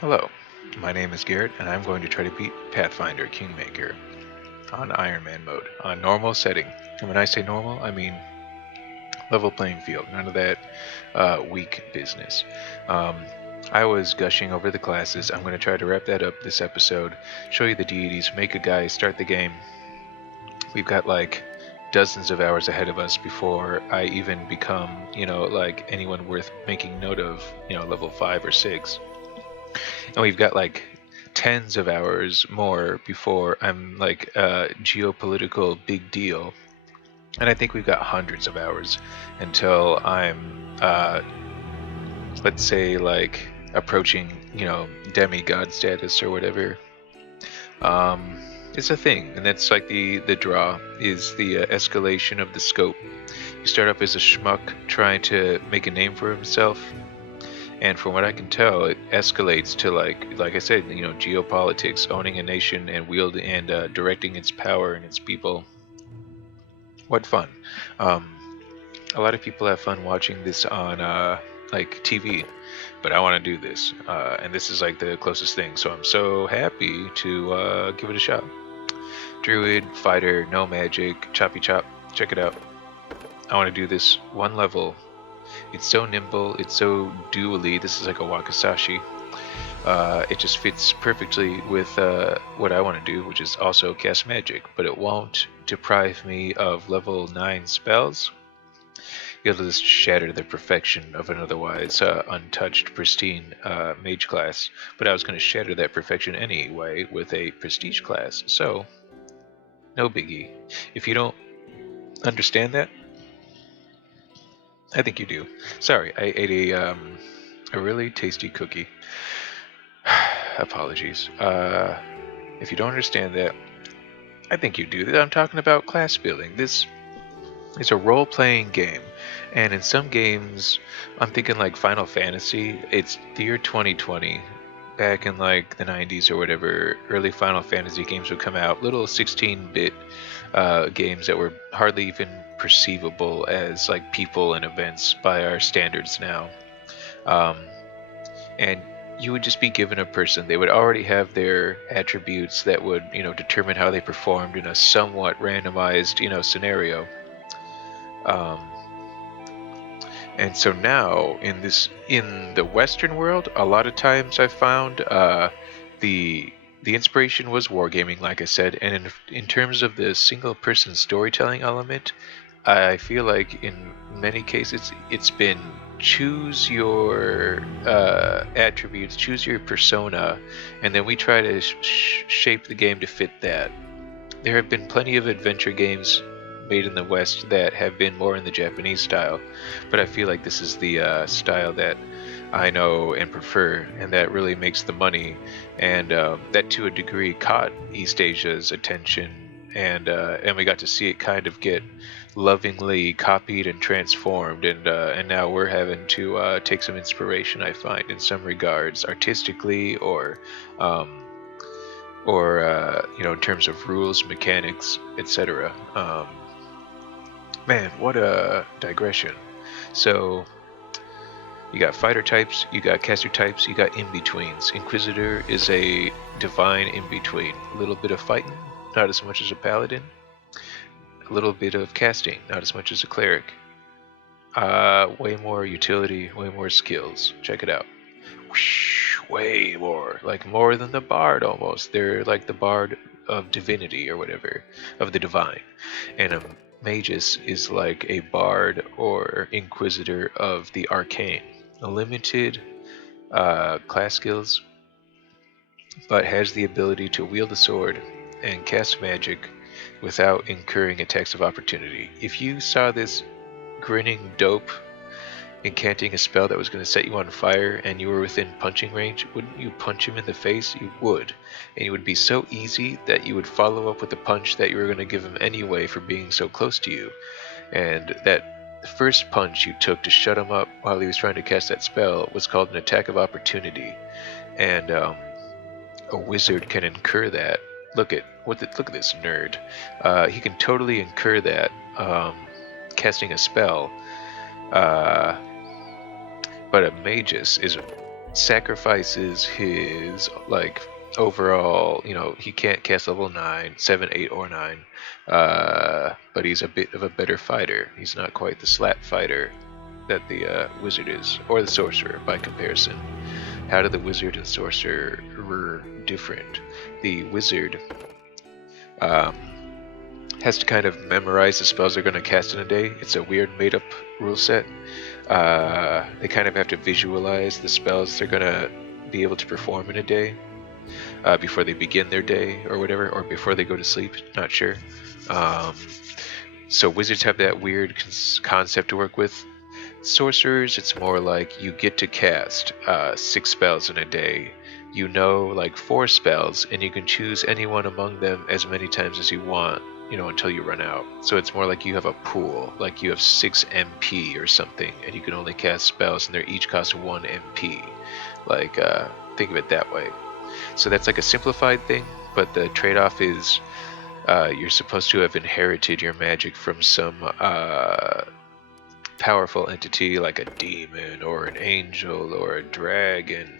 Hello, my name is Garrett, and I'm going to try to beat Pathfinder Kingmaker on Ironman mode, on normal setting. And when I say normal, I mean level playing field, none of that weak business. Um, I was gushing over the classes. I'm going to try to wrap that up this episode, show you the deities, make a guy start the game. We've got like dozens of hours ahead of us before I even become, like anyone worth making note of, level 5 or 6. And we've got like tens of hours more before I'm like a geopolitical big deal. And I think we've got hundreds of hours until I'm, let's say, like approaching, demigod status or whatever. Um, it's a thing, and that's like the draw is the escalation of the scope. You start up as a schmuck trying to make a name for himself, and from what I can tell, it escalates to like I said, geopolitics, owning a nation and wielding and directing its power and its people. What fun! Um, a lot of people have fun watching this on like TV, but I want to do this, and this is like the closest thing. So I'm so happy to give it a shot. Druid, fighter, no magic, choppy chop. Check it out. I want to do this one level. It's so nimble, it's so dually. This is like a Wakasashi. It just fits perfectly with what I want to do, which is also cast magic, but it won't deprive me of level 9 spells. It'll just shatter the perfection of an otherwise untouched, pristine mage class. But I was going to shatter that perfection anyway with a prestige class, so no biggie. If you don't understand that, I think you do. Sorry, I ate a really tasty cookie. Apologies. If you don't understand that, I think you do. I'm talking about class building. This is a role-playing game, and in some games, I'm thinking like Final Fantasy. It's the year 2020, back in like the 90s or whatever. Early Final Fantasy games would come out, little 16-bit games that were hardly even perceivable as like people and events by our standards now. Um, and you would just be given a person. They would already have their attributes that would, determine how they performed in a somewhat randomized, scenario. Um, and so now in the Western world, a lot of times I found the the inspiration was wargaming, like I said, and in terms of the single person storytelling element, I feel like in many cases it's been choose your attributes, choose your persona, and then we try to shape the game to fit that. There have been plenty of adventure games made in the West that have been more in the Japanese style, but I feel like this is the style that I know and prefer, and that really makes the money, and that to a degree caught East Asia's attention, and we got to see it kind of get lovingly copied and transformed, and now we're having to take some inspiration, I find, in some regards, artistically um, or in terms of rules, mechanics, etc. Man, what a digression. So you got fighter types, you got caster types, you got in-betweens. Inquisitor is a divine in-between. A little bit of fighting, not as much as a paladin. A little bit of casting, not as much as a cleric. Way more utility, way more skills. Check it out. Whoosh, way more. Like more than the bard almost. They're like the bard of divinity or whatever, of the divine. And a magus is like a bard or inquisitor of the arcane. A limited class skills, but has the ability to wield a sword and cast magic without incurring attacks of opportunity. If you saw this grinning dope incanting a spell that was going to set you on fire and you were within punching range, wouldn't you punch him in the face? You would. And it would be so easy that you would follow up with the punch that you were going to give him anyway for being so close to you. And that first punch you took to shut him up while he was trying to cast that spell was called an attack of opportunity. And a wizard can incur that. Look at this nerd. He can totally incur that casting a spell. Uh, but a magus is sacrifices his like overall, he can't cast level 9, 7, 8, or 9, but he's a bit of a better fighter. He's not quite the slap fighter that the wizard is, or the sorcerer by comparison. How do the wizard and sorcerer different? The wizard has to kind of memorize the spells they're going to cast in a day. It's a weird made-up rule set. They kind of have to visualize the spells they're going to be able to perform in a day before they begin their day or whatever, or before they go to sleep, not sure. So wizards have that weird concept to work with. Sorcerers, it's more like you get to cast 6 spells in a day. You know like 4 spells, and you can choose any one among them as many times as you want, until you run out. So it's more like you have a pool, like you have 6 MP or something, and you can only cast spells, and they each cost 1 MP. Like, think of it that way. So that's like a simplified thing, but the trade-off is you're supposed to have inherited your magic from some powerful entity like a demon or an angel or a dragon,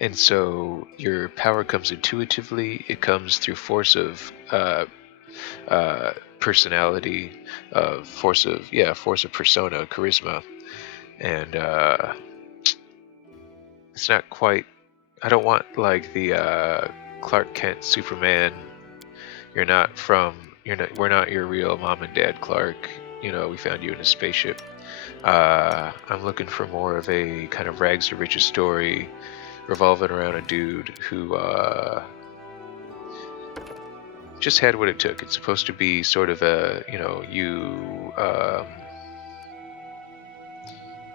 and so your power comes intuitively. It comes through force of personality, force of persona, charisma, and it's not quite. I don't want like the Clark Kent Superman. We're not your real mom and dad Clark. We found you in a spaceship. I'm looking for more of a kind of rags to riches story revolving around a dude who just had what it took. It's supposed to be sort of a, you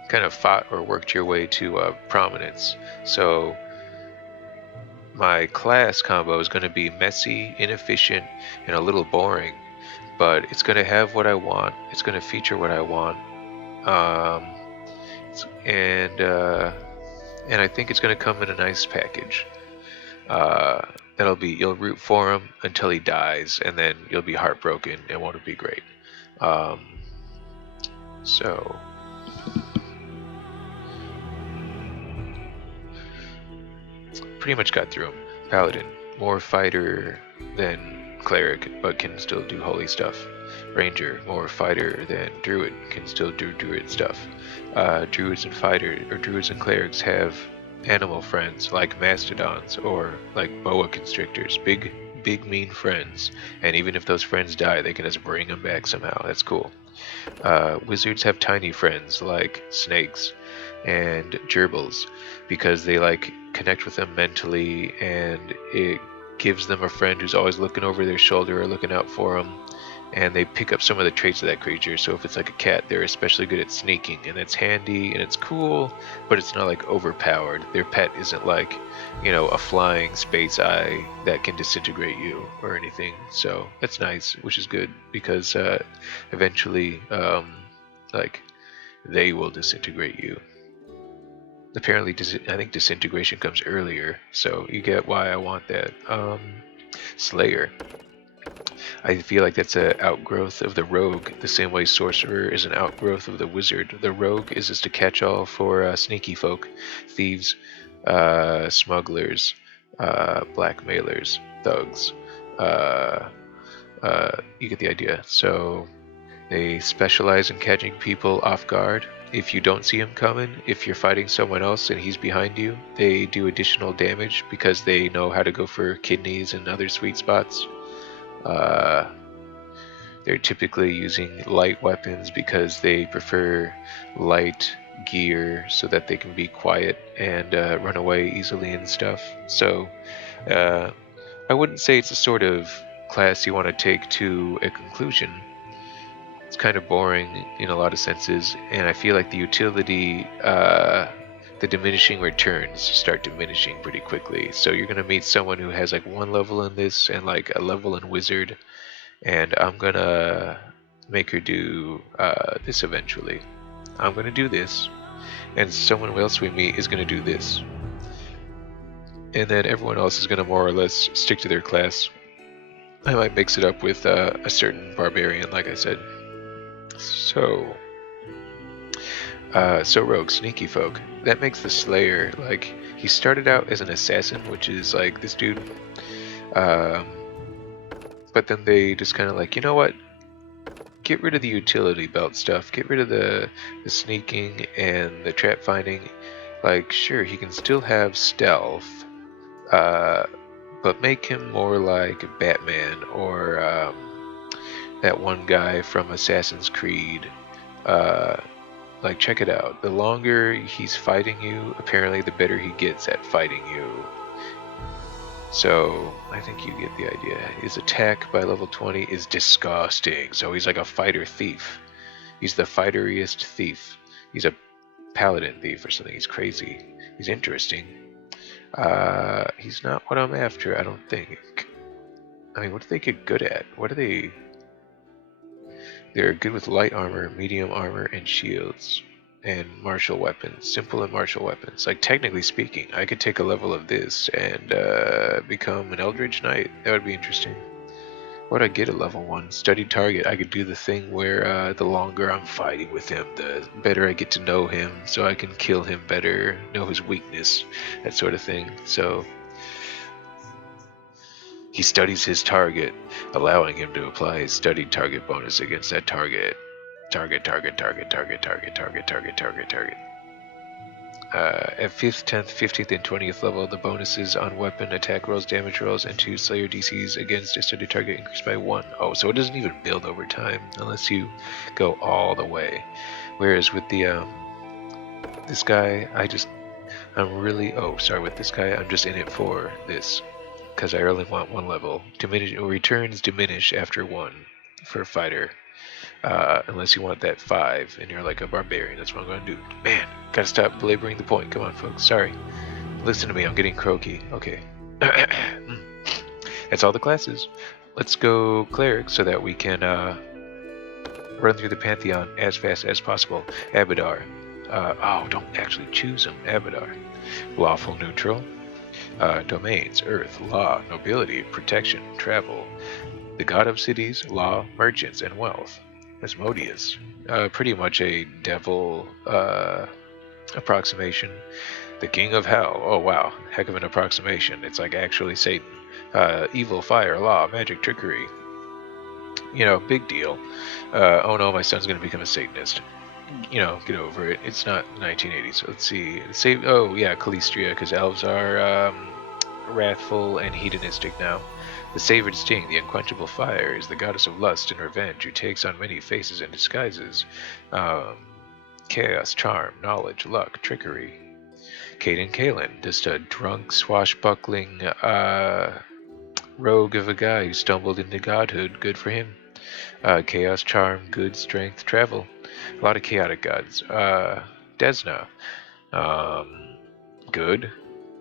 kind of fought or worked your way to prominence. So my class combo is going to be messy, inefficient, and a little boring, but it's going to have what I want. It's going to feature what I want, and I think it's going to come in a nice package. You'll root for him until he dies, and then you'll be heartbroken, and won't it be great? So pretty much got through him. Paladin, more fighter than cleric, but can still do holy stuff. Ranger, more fighter than druid, can still do druid stuff. Druids and clerics have animal friends like mastodons or like boa constrictors, big mean friends, and even if those friends die, they can just bring them back somehow. That's cool. Wizards have tiny friends like snakes and gerbils because they like connect with them mentally, and it gives them a friend who's always looking over their shoulder or looking out for them, and they pick up some of the traits of that creature. So if it's like a cat, they're especially good at sneaking, and it's handy and it's cool, but it's not like overpowered. Their pet isn't like, a flying space eye that can disintegrate you or anything. So that's nice, which is good because eventually like they will disintegrate you. Apparently I think disintegration comes earlier, so you get why I want that. Slayer, I feel like that's an outgrowth of the rogue, the same way sorcerer is an outgrowth of the wizard. The rogue is just a catch-all for sneaky folk, thieves, smugglers, blackmailers, thugs. You get the idea. So they specialize in catching people off guard. If you don't see him coming, if you're fighting someone else and he's behind you, they do additional damage because they know how to go for kidneys and other sweet spots. They're typically using light weapons because they prefer light gear so that they can be quiet and run away easily and stuff. So I wouldn't say it's a sort of class you want to take to a conclusion. It's kind of boring in a lot of senses, and I feel like the utility, the diminishing returns start diminishing pretty quickly. So you're going to meet someone who has like 1 level in this and like a level in wizard, and I'm going to make her do this eventually. I'm going to do this, and someone else we meet is going to do this. And then everyone else is going to more or less stick to their class. I might mix it up with a certain barbarian, like I said. So So rogue, sneaky folk. That makes the Slayer, like, he started out as an assassin, which is like this dude. Um, but then they just kind of like, you know what? Get rid of the utility belt stuff. Get rid of the sneaking and the trap finding. Like, sure, he can still have stealth, but make him more like Batman or that one guy from Assassin's Creed. Like, check it out. The longer he's fighting you, apparently the better he gets at fighting you. So, I think you get the idea. His attack by level 20 is disgusting. So he's like a fighter thief. He's the fighteriest thief. He's a paladin thief or something. He's crazy. He's interesting. He's not what I'm after, I don't think. I mean, what do they get good at? What are they... They're good with light armor, medium armor, and shields. And martial weapons. Simple and martial weapons. Like, technically speaking, I could take a level of this and become an Eldritch Knight. That would be interesting. What would I get at level 1? Studied target. I could do the thing where the longer I'm fighting with him, the better I get to know him, so I can kill him better, know his weakness, that sort of thing. So he studies his target, allowing him to apply his studied target bonus against that target. Target. At 5th, 10th, 15th, and 20th level, the bonuses on weapon, attack rolls, damage rolls, and 2 Slayer DCs against a studied target increase by 1. Oh, so it doesn't even build over time unless you go all the way. Whereas with the this guy, with this guy, I'm just in it for this, because I only want 1 level. Returns diminish after 1 for a fighter. Unless you want that 5 and you're like a barbarian. That's what I'm going to do. Man, gotta stop belaboring the point. Come on, folks. Sorry. Listen to me. I'm getting croaky. Okay. That's all the classes. Let's go cleric so that we can run through the pantheon as fast as possible. Abadar. Don't actually choose them. Abadar. Lawful neutral. Domains. Earth. Law. Nobility. Protection. Travel. The god of cities. Law. Merchants. And wealth. Asmodeus, pretty much a devil approximation. The king of hell, oh wow, heck of an approximation. It's like actually Satan. Evil, fire, law, magic, trickery. You know, big deal. Oh no, my son's gonna become a Satanist. You know, get over it. It's not 1980s. Let's see. Oh yeah, Calistria, because elves are wrathful and hedonistic now. The savored sting, the unquenchable fire, is the goddess of lust and revenge who takes on many faces and disguises. Chaos, charm, knowledge, luck, trickery. Caden Kalen, just a drunk, swashbuckling rogue of a guy who stumbled into godhood. Good for him. Chaos, charm, good, strength, travel. A lot of chaotic gods. Desna, good.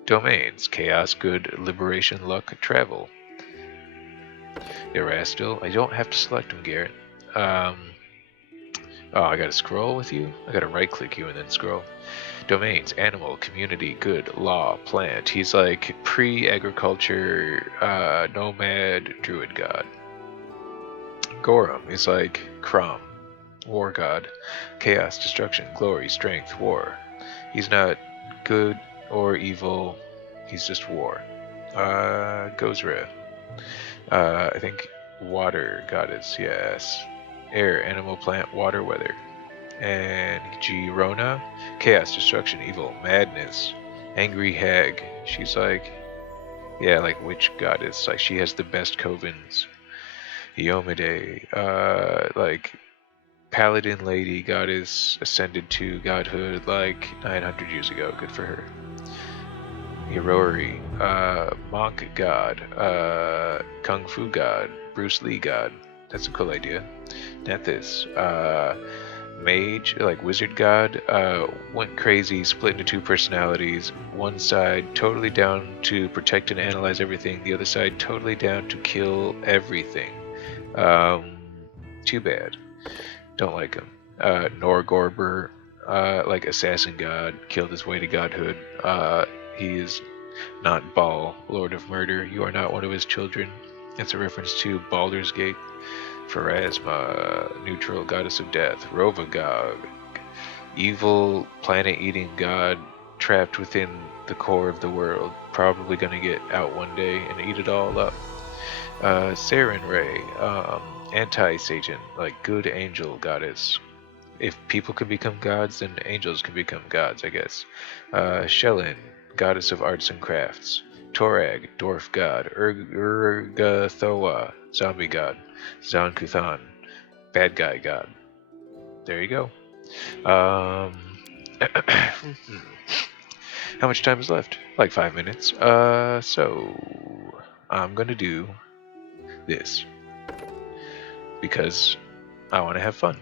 Domains, chaos, good, liberation, luck, travel. Erastil. I don't have to select him, Garrett. I gotta scroll with you? I gotta right click you and then scroll. Domains, animal, community, good, law, plant. He's like pre-agriculture, nomad, druid god. Gorum is like Crom, war god. Chaos, destruction, glory, strength, war. He's not good or evil, he's just war. Gozra. I think water goddess, yes. Air, animal, plant, water, weather. And Girona, chaos, destruction, evil, madness. Angry hag. She's like, yeah, like witch goddess. Like she has the best covens. Iomide, like paladin lady goddess ascended to godhood like 900 years ago. Good for her. Hirori, monk god, kung fu god, Bruce Lee god. That's a cool idea. Nethys, mage, like wizard god, went crazy, split into 2 personalities. One side totally down to protect and analyze everything. The other side totally down to kill everything. Too bad. Don't like him. Norgorber, like assassin god, killed his way to godhood. He is not Baal, Lord of Murder. You are not one of his children. It's a reference to Baldur's Gate. Pharasma, neutral, goddess of death. Rovagog, evil planet-eating god trapped within the core of the world, probably gonna get out one day and eat it all up. Saren Ray, anti-Satan, like good angel goddess. If people can become gods, then angels can become gods, I guess. Shellin, goddess of arts and crafts. Torag, dwarf god. Urgathoa, zombie god. Zan-Kuthan, bad guy god. There you go. How much time is left? Like 5 minutes. So I'm gonna do this because I want to have fun.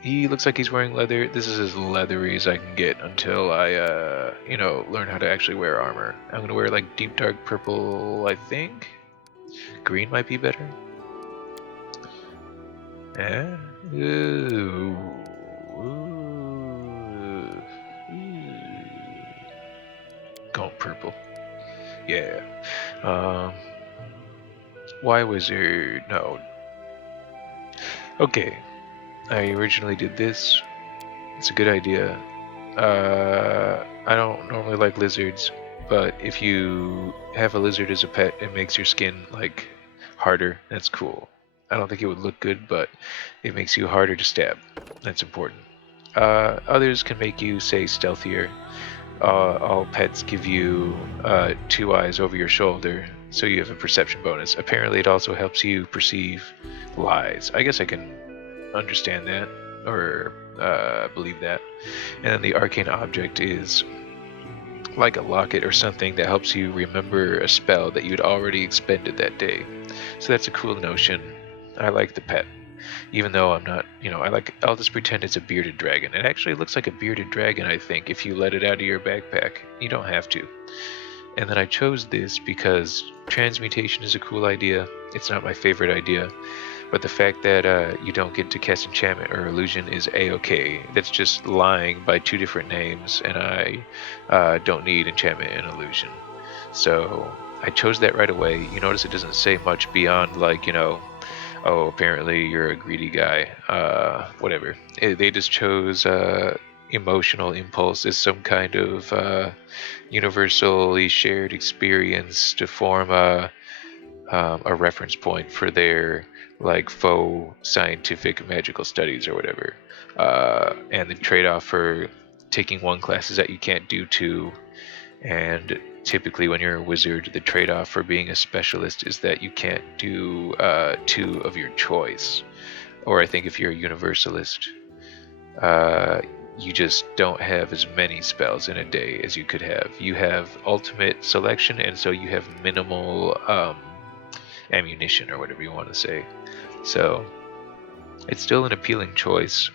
He looks like he's wearing leather. This is as leathery as I can get until I, learn how to actually wear armor. I'm gonna wear like deep dark purple, I think. Green might be better. Yeah. Ooh. Going purple. Yeah. Why wizard? No. Okay. I originally did this. It's a good idea. I don't normally like lizards, but if you have a lizard as a pet, it makes your skin like harder. That's cool. I don't think it would look good, but it makes you harder to stab. That's important. Others can make you, say, stealthier. All pets give you 2 eyes over your shoulder, so you have a perception bonus. Apparently, it also helps you perceive lies. I guess I can understand that, or believe that. And then the arcane object is like a locket or something that helps you remember a spell that you'd already expended that day. So that's a cool notion. I like the pet. Even though I'm not, I'll just pretend it's a bearded dragon. It actually looks like a bearded dragon, I think, if you let it out of your backpack. You don't have to. And then I chose this because transmutation is a cool idea. It's not my favorite idea. But the fact that you don't get to cast enchantment or illusion is a-okay. That's just lying by 2 different names, and I don't need enchantment and illusion. So I chose that right away. You notice it doesn't say much beyond, like, oh, apparently you're a greedy guy. Whatever. They just chose emotional impulse as some kind of universally shared experience to form a reference point for their like faux scientific magical studies or whatever. And the trade-off for taking 1 class is that you can't do 2. And typically when you're a wizard, the trade-off for being a specialist is that you can't do 2 of your choice. Or I think if you're a universalist, you just don't have as many spells in a day as you could have. You have ultimate selection, and so you have minimal ammunition, or whatever you want to say. So it's still an appealing choice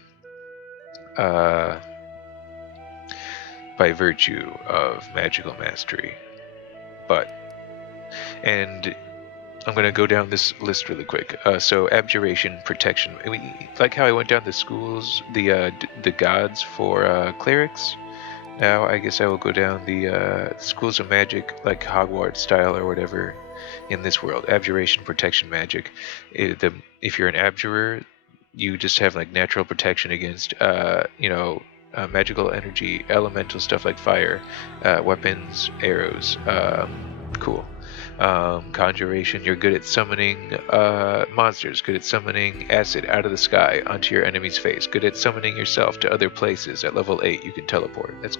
by virtue of magical mastery. And I'm going to go down this list really quick. So abjuration, protection. I mean, like how I went down the schools, the gods for clerics. Now I guess I will go down the schools of magic, like Hogwarts style or whatever, in this world. Abjuration, protection, magic. If you're an abjurer, you just have like natural protection against, magical energy, elemental stuff like fire, weapons, arrows. Cool. Conjuration, you're good at summoning monsters, good at summoning acid out of the sky onto your enemy's face, good at summoning yourself to other places. At level 8 you can teleport. That's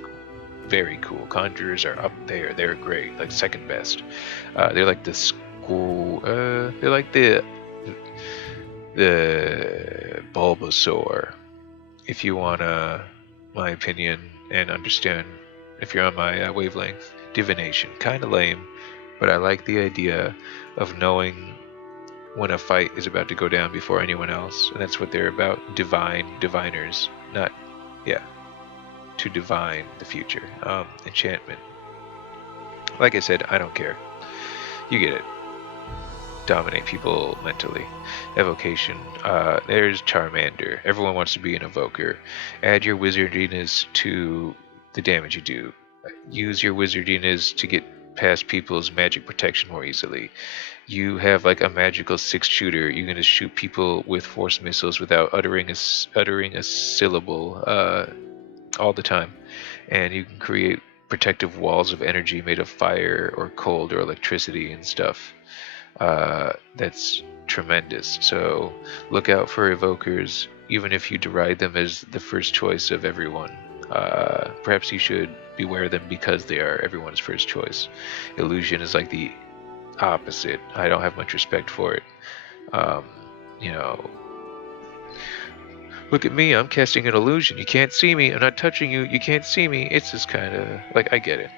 very cool. Conjurers are up there. They're great, like second best. They're like the school, they're like the Bulbasaur, if you want my opinion and understand, if you're on my wavelength. Divination, kind of lame, but I like the idea of knowing when a fight is about to go down before anyone else, and that's what they're about. Diviners, not, yeah, to divine the future. Enchantment, like I said, I don't care. You get it. Dominate people mentally. Evocation, there's Charmander. Everyone wants to be an evoker. Add your wizardiness to the damage you do. Use your wizardiness to get past people's magic protection more easily. You have like a magical 6-shooter. You're gonna shoot people with force missiles without uttering a syllable all the time, and you can create protective walls of energy made of fire or cold or electricity and stuff. That's tremendous. So look out for evokers, even if you deride them as the first choice of everyone. Perhaps you should beware of them because they are everyone's first choice. Illusion is like the opposite. I don't have much respect for it. Um, you know, look at me, I'm casting an illusion. You can't see me. I'm not touching you. You can't see me. It's just kind of like, I get it.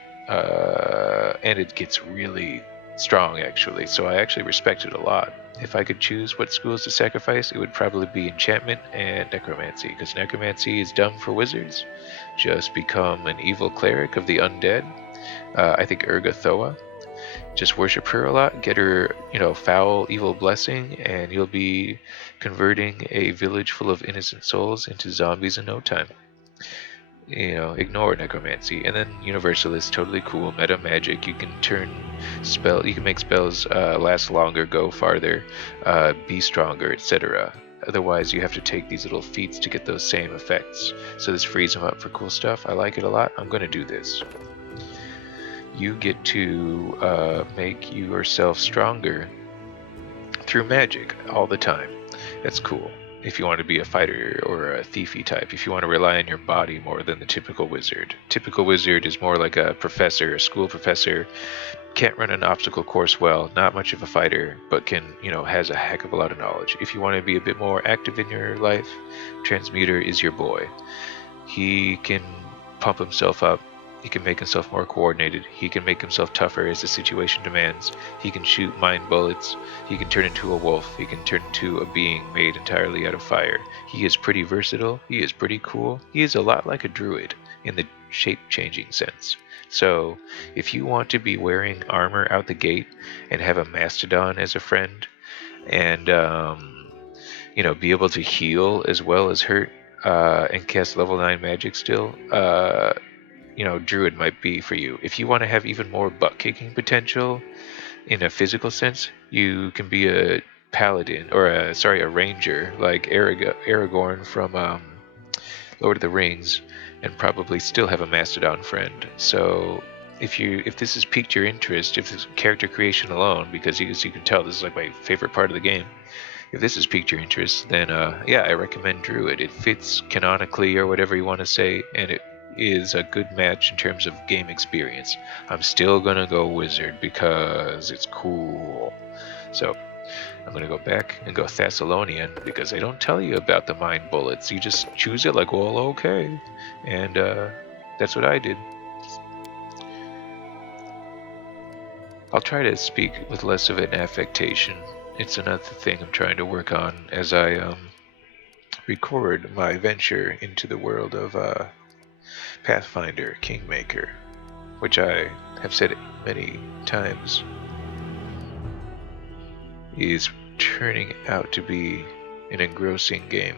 And it gets really strong, actually. So I actually respect it a lot. If I could choose what schools to sacrifice, it would probably be enchantment and necromancy, because necromancy is dumb for wizards. Just become an evil cleric of the undead. I think Urga Thoa. Just worship her a lot, get her, foul, evil blessing, and you'll be converting a village full of innocent souls into zombies in no time. Ignore necromancy. And then universalist, totally cool. Meta magic, you can make spells last longer, go farther, be stronger, etc. Otherwise, you have to take these little feats to get those same effects. So this frees them up for cool stuff. I like it a lot. I'm going to do this. You get to make yourself stronger through magic all the time. That's cool. If you want to be a fighter or a thiefy type, if you want to rely on your body more than the typical wizard. Typical wizard is more like a professor, a school professor, can't run an obstacle course well, not much of a fighter, but has a heck of a lot of knowledge. If you want to be a bit more active in your life, Transmuter is your boy. He can pump himself up. He can make himself more coordinated. He can make himself tougher as the situation demands. He can shoot mind bullets. He can turn into a wolf. He can turn into a being made entirely out of fire. He is pretty versatile. He is pretty cool. He is a lot like a druid in the shape-changing sense. So if you want to be wearing armor out the gate and have a mastodon as a friend and, be able to heal as well as hurt and cast level 9 magic still, druid might be for you. If you want to have even more butt-kicking potential in a physical sense, you can be a paladin, or a ranger, like Aragorn from Lord of the Rings, and probably still have a mastodon friend. So if this has piqued your interest, if this character creation alone, because as you can tell, this is like my favorite part of the game, if this has piqued your interest, then I recommend Druid. It fits canonically, or whatever you want to say, and it is a good match in terms of game experience. I'm still gonna go Wizard because it's cool. So I'm gonna go back and go Thessalonian because they don't tell you about the mind bullets. You just choose it like, well, okay. And that's what I did. I'll try to speak with less of an affectation. It's another thing I'm trying to work on as I record my venture into the world of Pathfinder Kingmaker, which I have said many times is turning out to be an engrossing game.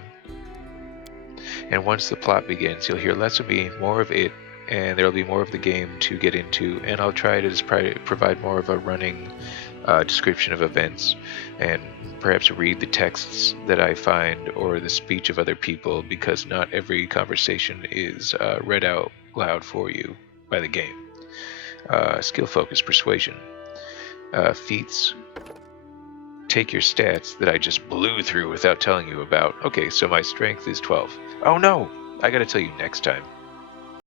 And once the plot begins, you'll hear less of me, more of it, and there'll be more of the game to get into, and I'll try to just provide more of a running description of events, and perhaps read the texts that I find or the speech of other people, because not every conversation is read out loud for you by the game. Skill focus, persuasion. Feats. Take your stats that I just blew through without telling you about. Okay, so my strength is 12. Oh no! I gotta tell you next time.